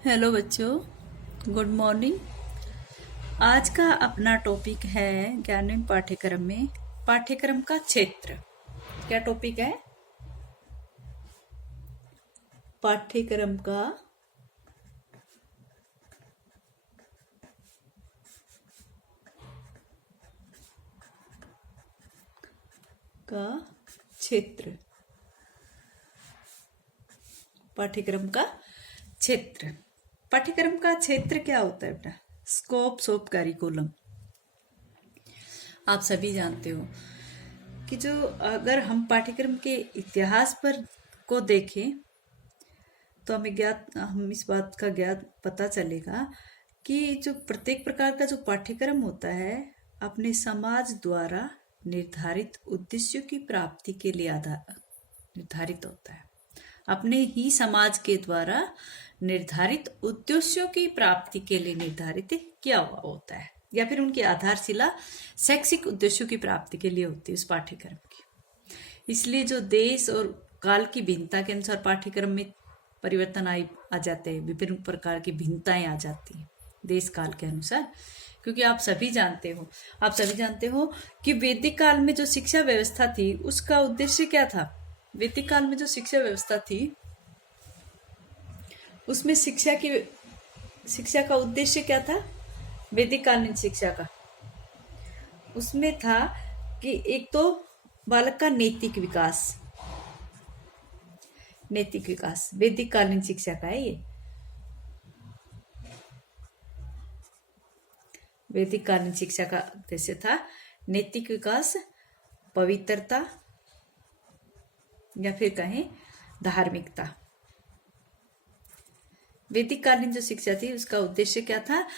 Hello बच्चों, good morning. आज का अपना टॉपिक है ज्ञानविन पाठ्यक्रम में पाठ्यक्रम का क्षेत्र। क्या टॉपिक है? पाठ्यक्रम का क्षेत्र। पाठ्यक्रम का क्षेत्र। पाठ्यक्रम का क्षेत्र क्या होता है बेटा? Scopes of curriculum. आप सभी जानते हो कि जो अगर हम पाठ्यक्रम के इतिहास पर को देखें तो हम इस बात का ज्ञात पता चलेगा कि जो प्रत्येक प्रकार का जो पाठ्यक्रम होता है अपने समाज द्वारा निर्धारित उद्देश्यों की प्राप्ति के लिए निर्धारित होता है। अपने ही समाज के द्वारा निर्धारित उद्देश्यों की प्राप्ति के लिए निर्धारित किया हुआ होता है, या फिर उनकी आधारशिला शैक्षिक उद्देश्यों की प्राप्ति के लिए होती है उस पाठ्यक्रम की। इसलिए जो देश और काल की भिन्नता के अनुसार पाठ्यक्रम में परिवर्तन आ जाते हैं, विभिन्न प्रकार की भिन्नताएं आ जाती हैं देश काल के अनुसार। क्योंकि आप सभी जानते हो कि वैदिक काल में जो शिक्षा व्यवस्था थी उसका उद्देश्य क्या था। वैदिक काल में जो शिक्षा व्यवस्था थी उसमें शिक्षा का उद्देश्य क्या था? वैदिक कालीन शिक्षा का उसमें था कि एक तो बालक का नैतिक विकास वैदिक कालीन शिक्षा का है। ये वैदिक कालीन शिक्षा का उद्देश्य था नैतिक विकास, पवित्रता या फिर कहें धार्मिकता। वैदिक कालीन जो शिक्षा थी उसका उद्देश्य क्या था?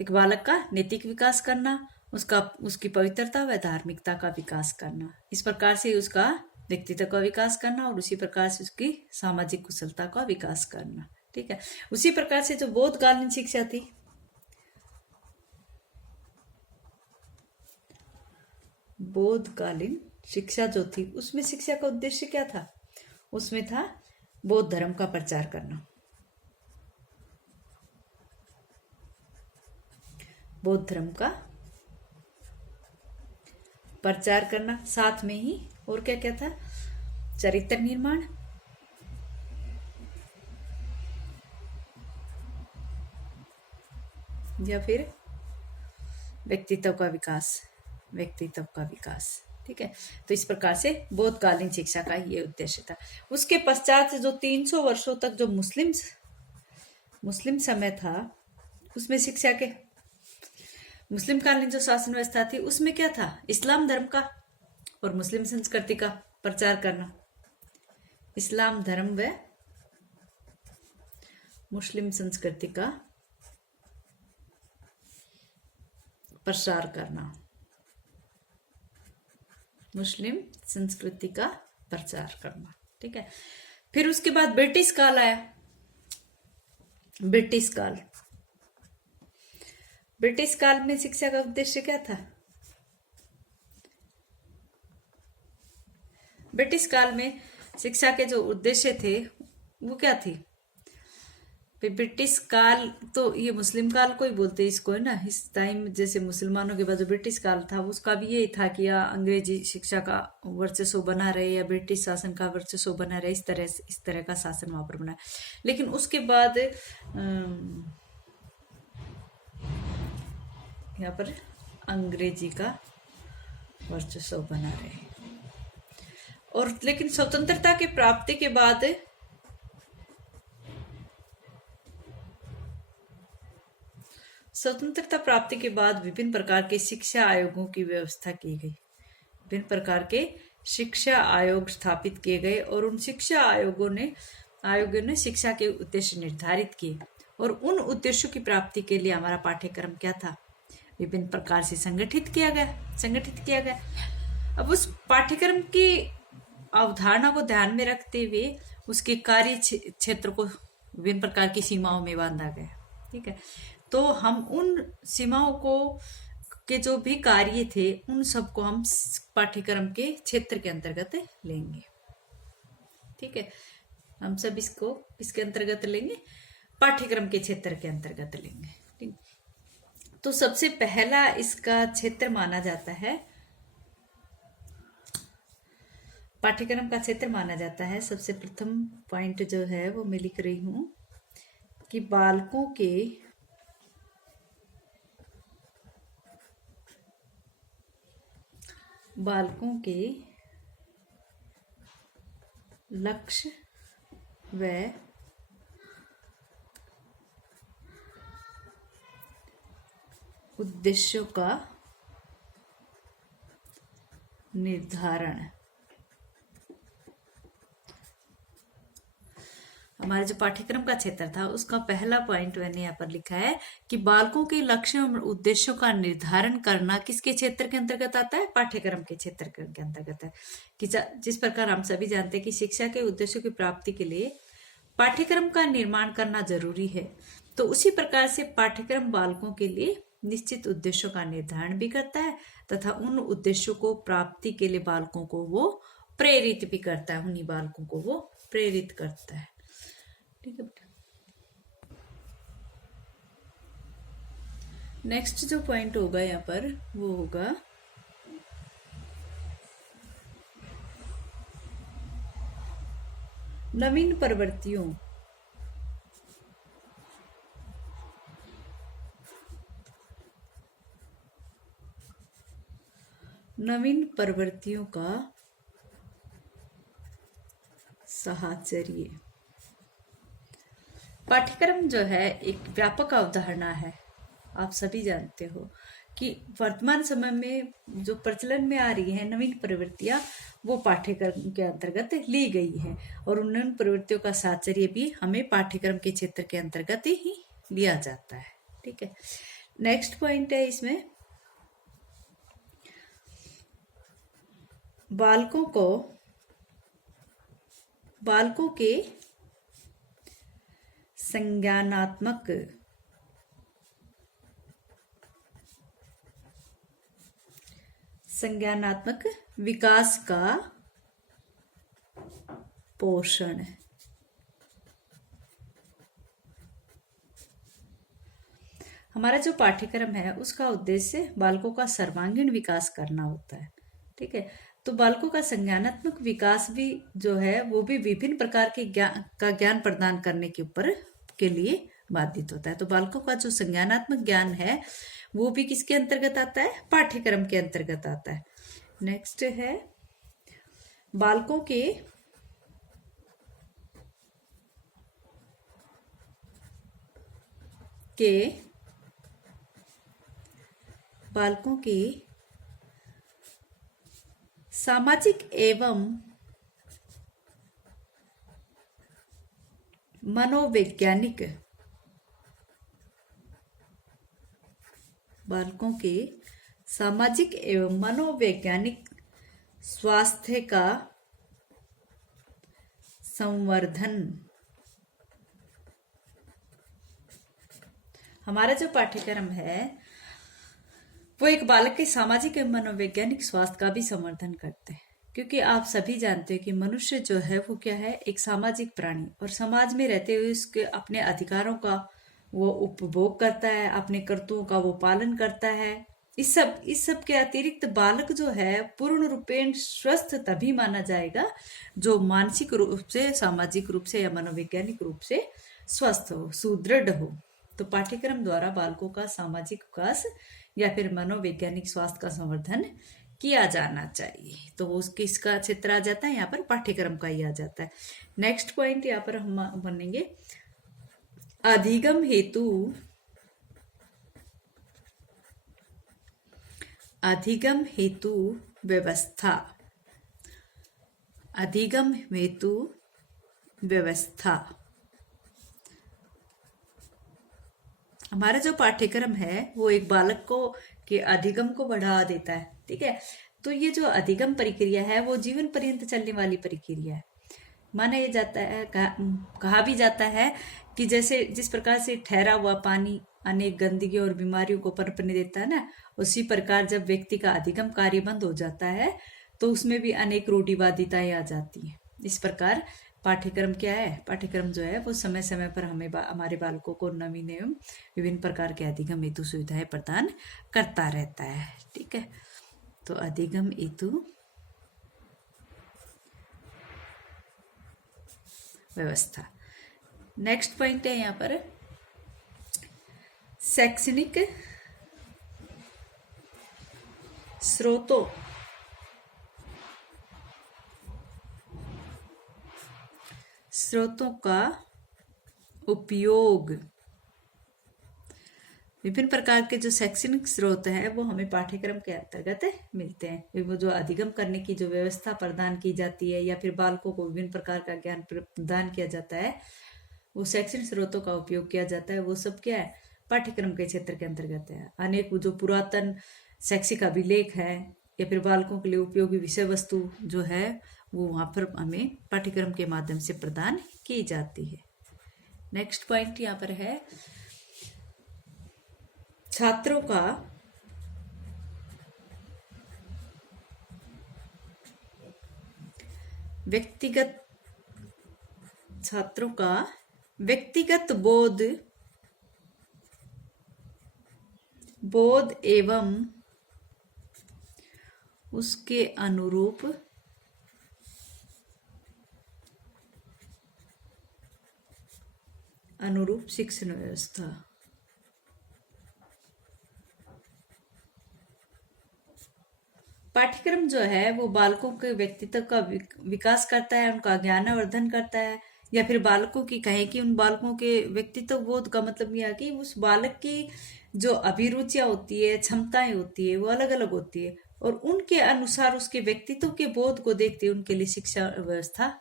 एक बालक का नैतिक विकास करना, उसकी पवित्रता व धार्मिकता का विकास करना, इस प्रकार से उसका व्यक्तित्व का विकास करना और उसी प्रकार से उसकी सामाजिक कुशलता का विकास करना। ठीक है। उसी प्रकार से जो बौद्धकालीन शिक्षा थी, बौद्धकालीन शिक्षा जो थी उसमें शिक्षा का उद्देश्य क्या था? उसमें था बौद्ध धर्म का प्रचार करना, बौद्ध धर्म का प्रचार करना। साथ में ही और क्या क्या था? चरित्र निर्माण, या फिर व्यक्तित्व का विकास। ठीक है। तो इस प्रकार से बौद्धकालीन शिक्षा का ये उद्देश्य था। उसके पश्चात जो 300 वर्षों तक जो मुस्लिम समय था उसमें शिक्षा के मुस्लिम कालीन जो शासन व्यवस्था थी उसमें क्या था? इस्लाम धर्म का और मुस्लिम संस्कृति का प्रचार करना। इस्लाम धर्म व मुस्लिम संस्कृति का प्रसार करना, मुस्लिम संस्कृति का प्रचार करना। ठीक है। फिर उसके बाद ब्रिटिश काल आया। ब्रिटिश काल में शिक्षा का उद्देश्य क्या था? ब्रिटिश काल में शिक्षा के जो उद्देश्य थे वो क्या थी? ब्रिटिश काल तो ये मुस्लिम काल को ही बोलते हैं इसको, है ना। इस टाइम जैसे मुसलमानों के बाद जो ब्रिटिश काल था उसका भी यही था कि या अंग्रेजी शिक्षा का वर्चस्व बना रहे या ब्रिटिश शासन का वर्चस्व बना रहे, इस तरह का शासन वहां पर बना। लेकिन उसके बाद यहाँ पर अंग्रेजी का वर्चस्व बना रहे। और लेकिन स्वतंत्रता की प्राप्ति के बाद विभिन्न प्रकार के शिक्षा आयोगों की व्यवस्था की गई। विभिन्न प्रकार के शिक्षा आयोग स्थापित किए गए और उन शिक्षा आयोगों ने शिक्षा के उद्देश्य निर्धारित किए और उन उद्देश्यों की प्राप्ति के लिए हमारा पाठ्यक्रम क्या था? विभिन्न प्रकार से संगठित किया गया। अब उस पाठ्यक्रम की अवधारणा को ध्यान में रखते हुए उसके कार्य क्षेत्र को विभिन्न प्रकार की सीमाओं में बांधा गया। ठीक है। तो हम उन सीमाओं के जो भी कार्य थे उन सबको हम पाठ्यक्रम के क्षेत्र के अंतर्गत लेंगे। ठीक है। हम सब इसको इसके अंतर्गत लेंगे। पाठ्यक्रम के क्षेत्र के अंतर्गत लेंगे। ठीक, तो सबसे पहला इसका क्षेत्र माना जाता है, पाठ्यक्रम का क्षेत्र माना जाता है, सबसे प्रथम पॉइंट जो है वो मैं लिख रही हूं कि बालकों के लक्ष्य व उद्देश्यों का निर्धारण। हमारे जो पाठ्यक्रम का क्षेत्र था उसका पहला पॉइंट मैंने यहाँ पर लिखा है कि बालकों के लक्ष्यों और उद्देश्यों का निर्धारण करना किसके क्षेत्र के अंतर्गत आता है? पाठ्यक्रम के क्षेत्र के अंतर्गत है। कि जिस प्रकार हम सभी जानते हैं कि शिक्षा के उद्देश्यों की प्राप्ति के लिए पाठ्यक्रम का निर्माण करना जरूरी है, तो उसी प्रकार से पाठ्यक्रम बालकों के लिए निश्चित उद्देश्यों का निर्धारण भी करता है तथा उन उद्देश्यों को प्राप्ति के लिए बालकों को वो प्रेरित भी करता है, उन्हीं बालकों को वो प्रेरित करता है। ठीक है बेटा। नेक्स्ट जो पॉइंट होगा यहाँ पर वो होगा नवीन प्रवृत्तियों का साहचर्य। पाठ्यक्रम जो है एक व्यापक अवधारणा है। आप सभी जानते हो कि वर्तमान समय में जो प्रचलन में आ रही है नवीन प्रवृत्तियां, वो पाठ्यक्रम के अंतर्गत ली गई है और उन नवीन प्रवृत्तियों का साहचर्य भी हमें पाठ्यक्रम के क्षेत्र के अंतर्गत ही लिया जाता है। ठीक है। नेक्स्ट पॉइंट है इसमें बालकों के संज्ञानात्मक विकास का पोषण। हमारा जो पाठ्यक्रम है उसका उद्देश्य बालकों का सर्वांगीण विकास करना होता है। ठीक है। तो बालकों का संज्ञानात्मक विकास भी जो है वो भी विभिन्न प्रकार के ज्ञान प्रदान करने के ऊपर के लिए बाधित होता है। तो बालकों का जो संज्ञानात्मक ज्ञान है वो भी किसके अंतर्गत आता है? पाठ्यक्रम के अंतर्गत आता है। नेक्स्ट है बालकों के सामाजिक एवं मनोवैज्ञानिक स्वास्थ्य का संवर्धन। हमारा जो पाठ्यक्रम है वो एक बालक के सामाजिक एवं मनोवैज्ञानिक स्वास्थ्य का भी संवर्धन करते हैं, क्योंकि आप सभी जानते हैं कि मनुष्य जो है वो क्या है? एक सामाजिक प्राणी, और समाज में रहते हुए उसके अपने अधिकारों का वो उपभोग करता है, अपने कर्तव्यों का वो पालन करता है। इस सब के अतिरिक्त बालक जो है पूर्ण रूपेण स्वस्थ तभी माना जाएगा जो मानसिक रूप से, सामाजिक रूप से या मनोवैज्ञानिक रूप से स्वस्थ हो, सुदृढ़ हो। तो पाठ्यक्रम द्वारा बालकों का सामाजिक विकास या फिर मनोवैज्ञानिक स्वास्थ्य का संवर्धन किया जाना चाहिए। तो वो किसका क्षेत्र आ जाता है? यहाँ पर पाठ्यक्रम का ही आ जाता है। नेक्स्ट पॉइंट यहाँ पर हम बनेंगे अधिगम हेतु व्यवस्था। अधिगम हेतु व्यवस्था। हमारा जो पाठ्यक्रम है वो एक बालक को के अधिगम को बढ़ावा देता है। ठीक है। तो ये जो अधिगम प्रक्रिया है वो जीवन पर्यंत चलने वाली प्रक्रिया है। माना ये जाता है, कहा भी जाता है कि जैसे जिस प्रकार से ठहरा हुआ पानी अनेक गंदगी और बीमारियों को पनपने देता है ना, उसी प्रकार जब व्यक्ति का अधिगम कार्य बंद हो जाता है तो उसमें भी अनेक रूढ़िवादिताएं आ जाती हैं। इस प्रकार पाठ्यक्रम क्या है? पाठ्यक्रम जो है वो समय समय पर हमें हमारे बालकों को नवीन एवं विभिन्न प्रकार के अधिगम हेतु सुविधाएं प्रदान करता रहता है। ठीक है, तो अधिगम हेतु व्यवस्था। नेक्स्ट पॉइंट है यहाँ पर शैक्षणिक स्रोतों का उपयोग। विभिन्न प्रकार के जो शैक्षणिक स्रोत हैं वो हमें पाठ्यक्रम के अंतर्गत मिलते हैं। वो जो अधिगम करने की जो व्यवस्था प्रदान की जाती है या फिर बालकों को विभिन्न प्रकार का ज्ञान प्रदान किया जाता है, वो शैक्षणिक स्रोतों का उपयोग किया जाता है, वो सब क्या है? पाठ्यक्रम के क्षेत्र के अंतर्गत है। अनेक जो पुरातन शैक्षिक अभिलेख है या फिर बालकों के लिए उपयोगी विषय वस्तु जो है वो वहां पर हमें पाठ्यक्रम के माध्यम से प्रदान की जाती है। नेक्स्ट पॉइंट यहाँ पर है छात्रों का व्यक्तिगत बोध एवं उसके अनुरूप शिक्षण व्यवस्था। पाठ्यक्रम जो है वो बालकों के व्यक्तित्व का विकास करता है, उनका ज्ञानवर्धन करता है, या फिर बालकों की कहें कि उन बालकों के व्यक्तित्व बोध का मतलब यह है कि उस बालक की जो अभिरुचियां होती है, क्षमताएं होती है, वो अलग अलग होती है और उनके अनुसार उसके व्यक्तित्व के बोध को देखते हुए उनके लिए शिक्षा व्यवस्था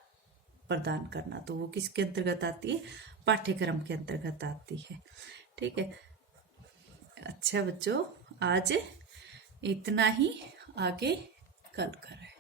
प्रदान करना। तो वो किसके अंतर्गत आती है? पाठ्यक्रम के अंतर्गत आती है। ठीक है, अच्छा बच्चों, आज इतना ही, आगे कल करें।